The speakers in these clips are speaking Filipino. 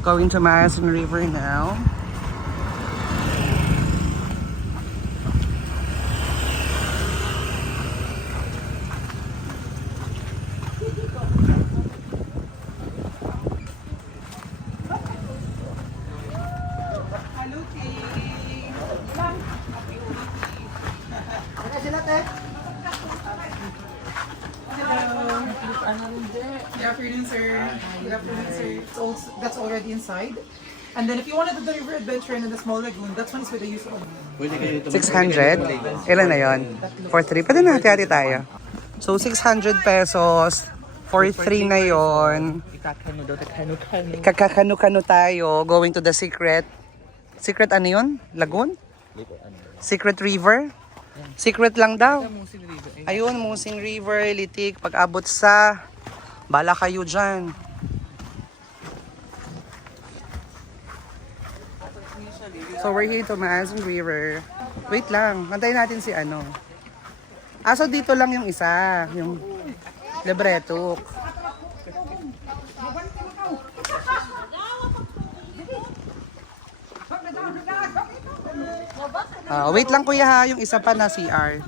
Going to Marathon River now. Good afternoon, sir. Good afternoon, sir. That's already inside. And then if you wanted to do the river adventure and then the small lagoon, that's one is with the use of 600? Ilan na yun? For 3? Pwede na hati-hati tayo. So, 600 pesos. For 3 na yun. Ikakakano-kano tayo. Going to the secret. Secret ano yun? Lagoon? Secret River? Secret lang daw. Ayun, Musing River, Litik. Pag abot sa... Bala kayo dyan. So we're here to Marathon River. Wait lang, antayin natin si ano. So dito lang yung isa, yung Libreto. Wait lang kuya ha, yung isa pa na CR.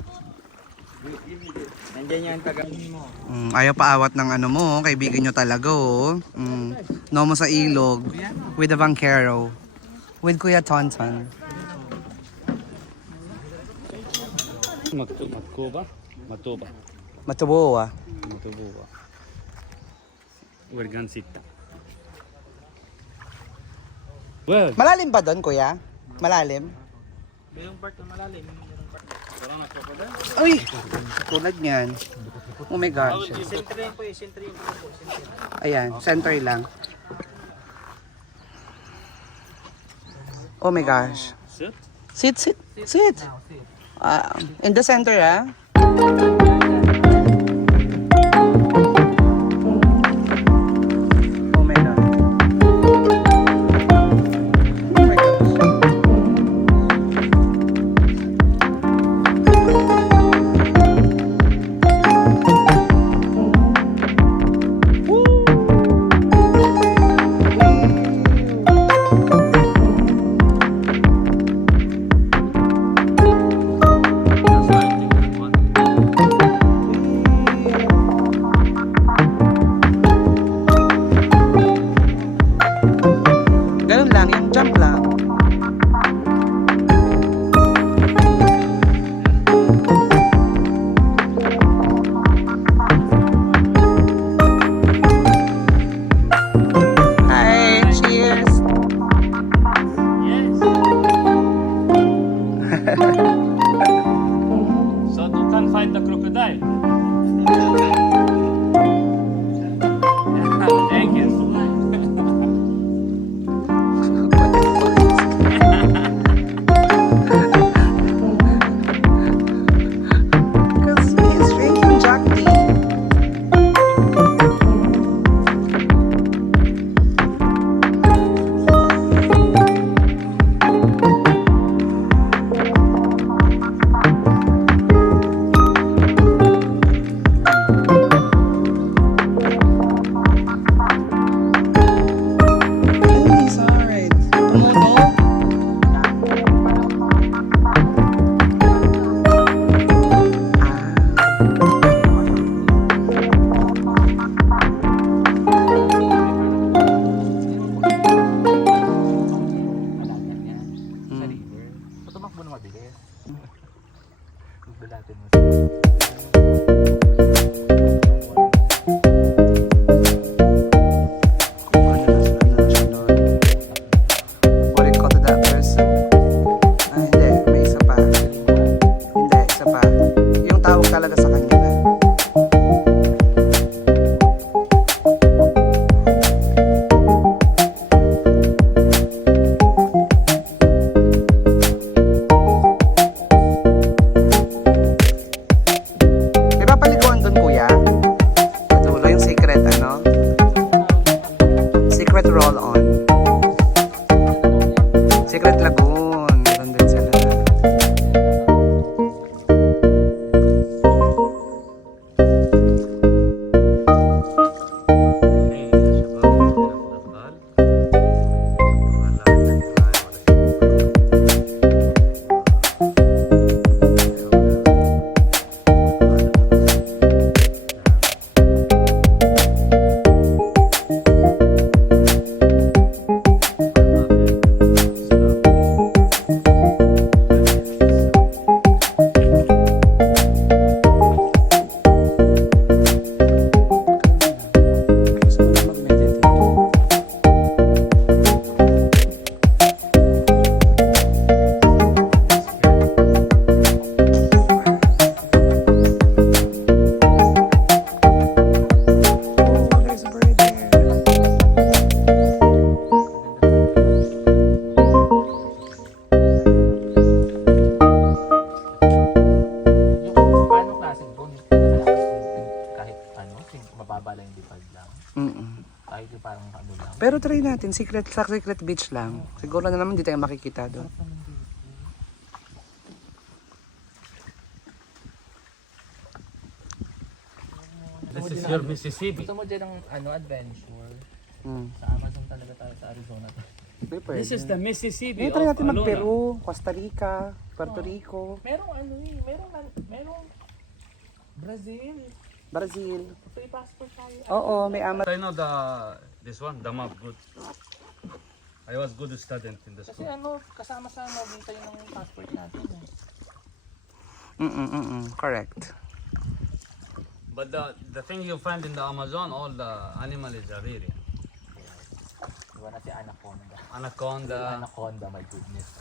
Nandiyan yan, tagamin mo. Ayaw paawat ng ano mo, kaibigan nyo talaga oh. No mo sa ilog, with the Vancaro. With Kuya Tonton. Matkuba? Matuba. Matuboa. Matubuwa. Wergan sita. Well, Malalim ba doon kuya? Malalim? yung part na malalim. Parang nagpapada. Uy! Tulad niyan. Oh my gosh. Sentry po eh, sentry yung po. Ayan, center lang. Oh my gosh. Sit? Sit, sit, sit. In the center, ah. Oh my God. Oh my gosh. Ganun lang, yung jump lang. Hi, cheers! Yes. So you can find the crocodile. Thank you. Because he's drinking Jack tea. He's alright. Tumuto? Tumakbo na mabilis. Magdalatin mo. What do you call to that person? Hindi. May isa pa. Hindi, isa pa. Yung tawag talaga sa kanya na. Di ba paliguan doon kuya? Patuloy yung secret ano? Secret roll on. Secret Lagoon. Meron din sila. Pero try natin, secret beach lang. Siguro na naman hindi tayo makikita doon. This is your Mississippi. Gusto mo dyan ng adventure? Hmm. Sa Amazon talaga tayo, sa Arizona tayo. Hindi pwede. This is the Mississippi Try natin of Alona. mag-Peru, Costa Rica, Puerto Rico, Merong merong Brazil. Brazil. Free passport tayo. Oo, may ama. I know this one, the map good. I was good student in the Kasi school. kasama sa visa yun ng passport natin. Correct. But the thing you find in the Amazon, all the animal is rare. Diba na si Anaconda? Anaconda, Anaconda, my goodness.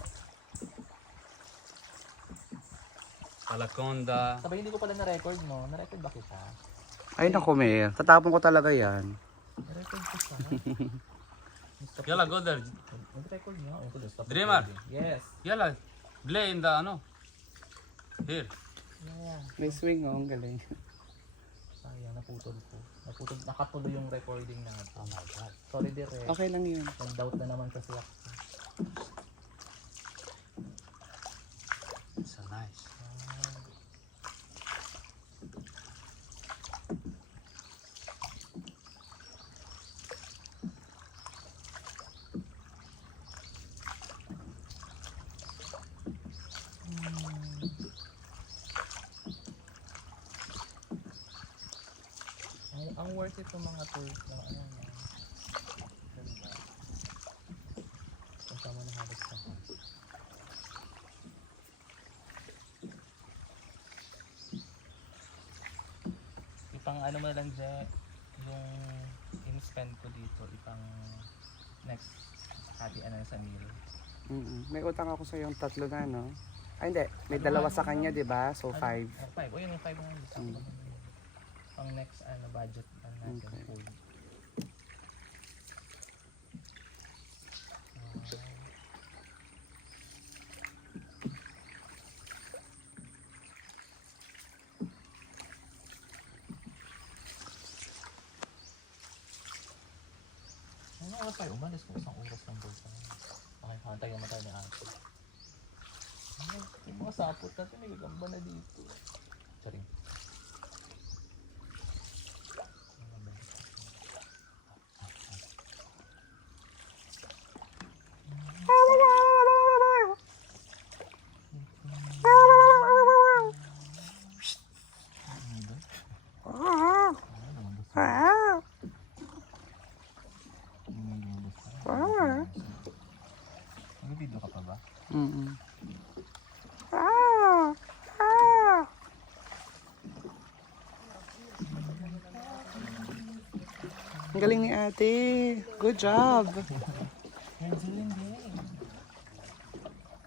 alaconda. Sabay hindi ko pala na-record mo. Na-record ba kita? Ay naku, May. Tatapon ko talaga yan. Na-record ko siya. Yalla, go there. Nag-record niya. Ayun ko, stop Dreamer. recording. Yes. Yalla, play in the here. Yeah. May swing oh, ang galing. Sayang, naputol ko. Nakatuloy yung recording na. Oh my God. Sorry, Direk. Okay lang yun. Nag-doubt na naman kasi ako. So nice. Ang worth it yung mga tours na ganda. Punta mo na halos sa ipang mo na lang dyan yung in-spend ko dito ipang next hati sa meal. May utang ako sa yung 3 na, no? Ay, hindi. May 2 sa kanya, di ba? So, 5. 5. O yun yung 5 na yun. Pang next budget natin Okay. food. Ano oras tayo umalis kung isang oras ng bulsa? Okay, hantay naman tayo ni ate. Ay, yung mga sapot natin, nagagamba na dito. Charing. Nag-video ka pa ba? Ang galing ni ate. Good job.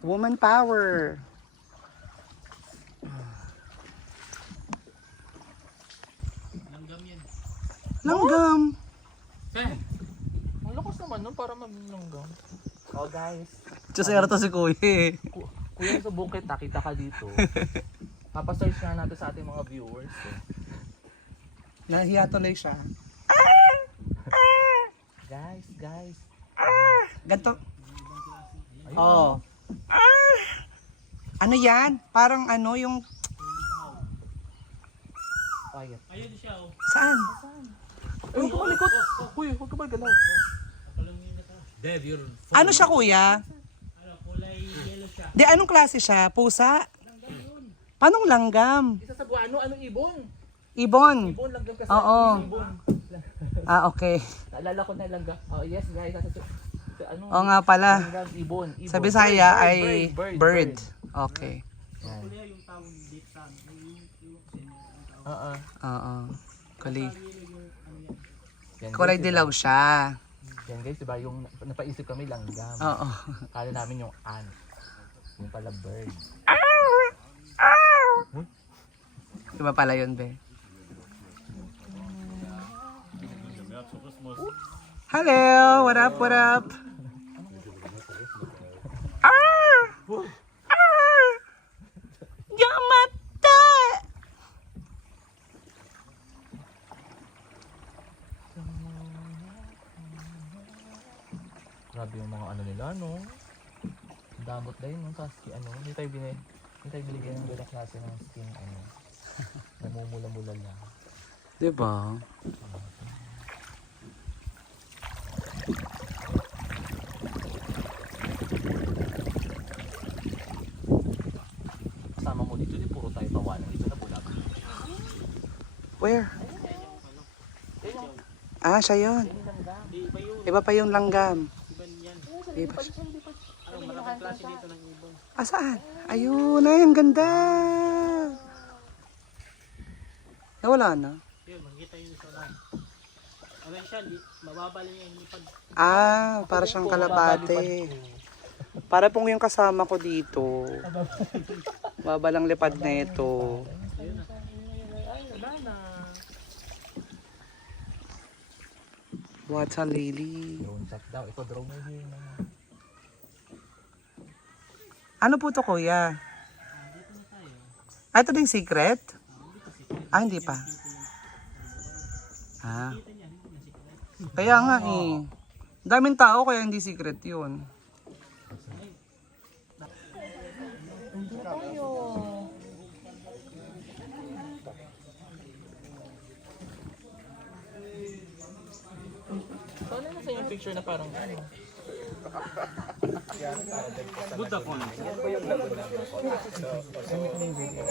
Woman power. Langgam. Pen. Ang lakas naman nun para maglanggang. Oh guys, Diyos to si kuya eh. kuya sa bukit, kita ka dito. Papasearch nga natin sa ating mga viewers. Nahiya tuloy siya. Guys. Ganto. Oh. Ano yan? Parang ano yung... Quiet. Saan? Ay, huwag ka malikot. Kuya, huwag ka magalaw. Dave, you're Ano siya kuya? Di anong klase siya? Pusa? Panong langgam? Isa sa buwano, anong ibon? Ibon? Ibon, langgam kasi. Oo. Ibon. Ah, okay. Naalala ko na langgam. Oh, yes guys. Ano? Oo nga pala. Langgam, ibon. Sa Bisaya ay bird. Bird. Okay. Oo. Oo. Kulay. Yan, Kulay guys, dilaw siya. Yan guys, diba yung napaisip kami langgam. Oo. Kala namin yung ant. Yung pala bird. Diba pala yun, be? Hello! What up? What up? Yamata! Grabe yung mga ano nila, no? Damot na yun, no? Sa skin, ano? Hindi tayo binigyan ng gano'ng klase ng skin, ano? Namumula-mula lang. Diba? Kasama mo dito, di puro tayo tawanan dito na bulag. Where? Ah, siya yun. Iba pa yung langgam. Iba siya. Maraming klase dito ng ibon. Ah, saan? Ayun, ay, ang ganda. Nawala na. Yun, makikita yun sa unahan. Ano siya, mababa lang yung lipad. Ah, para siyang kalapate. Para pong yung kasama ko dito. Babalang lipad na ito. What a lily. Drone shot daw. Ito, drone na yun. Ano po to, kuya? Ah, ito din secret? Ah, hindi pa. Ah. Kaya nga eh. Daming tao kaya hindi secret yun. So, ano nasa yung picture na parang ano? Buddha ko na.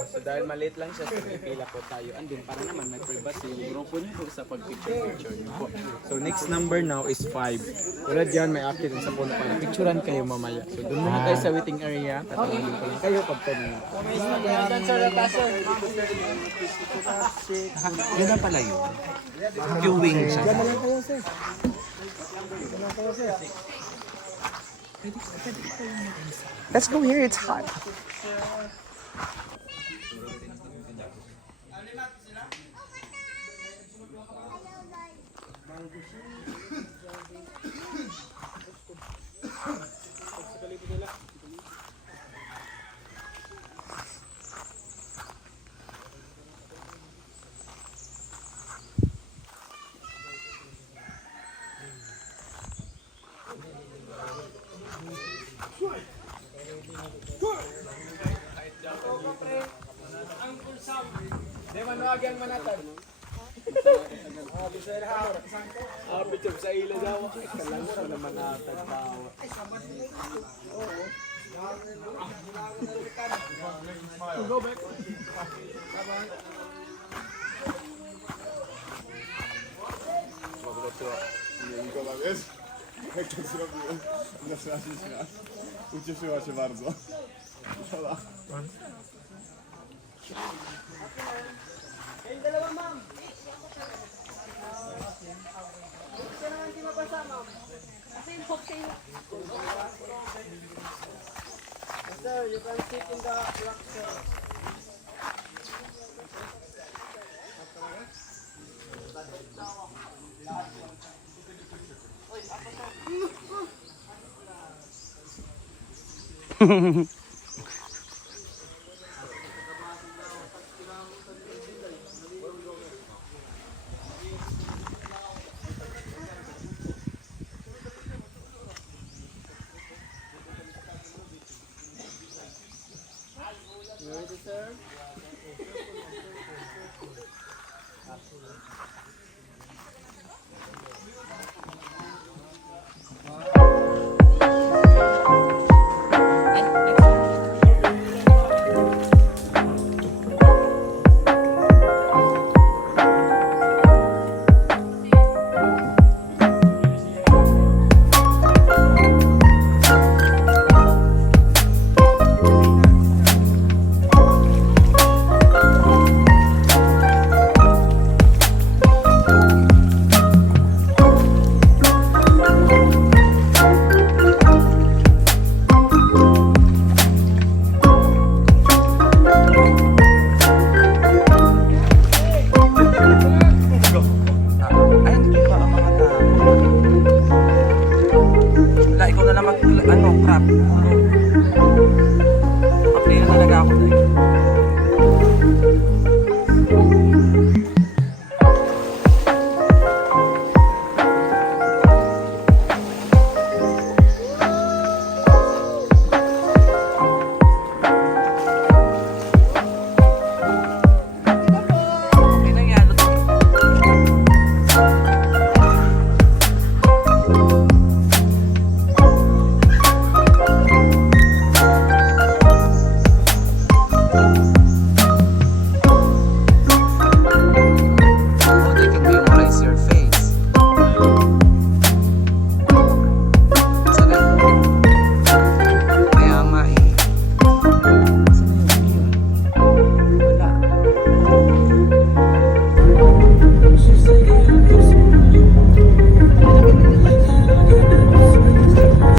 So dahil maliit lang siya, so pipila po tayo. Andun para naman may privacy yung grupo niyo po sa pag-picture niyo po. So next number now is 5. Tulad yan, may active sa puno pa. Picturean kayo mamaya. So doon muna tayo sa waiting area. Tatawagin ko lang kayo pag pwede. Yun na pala yun. Queuing siya. Let's go here, it's hot. Picture sa ilo daw. Kalang sa naman natin tao. Ucieszyła się bardzo.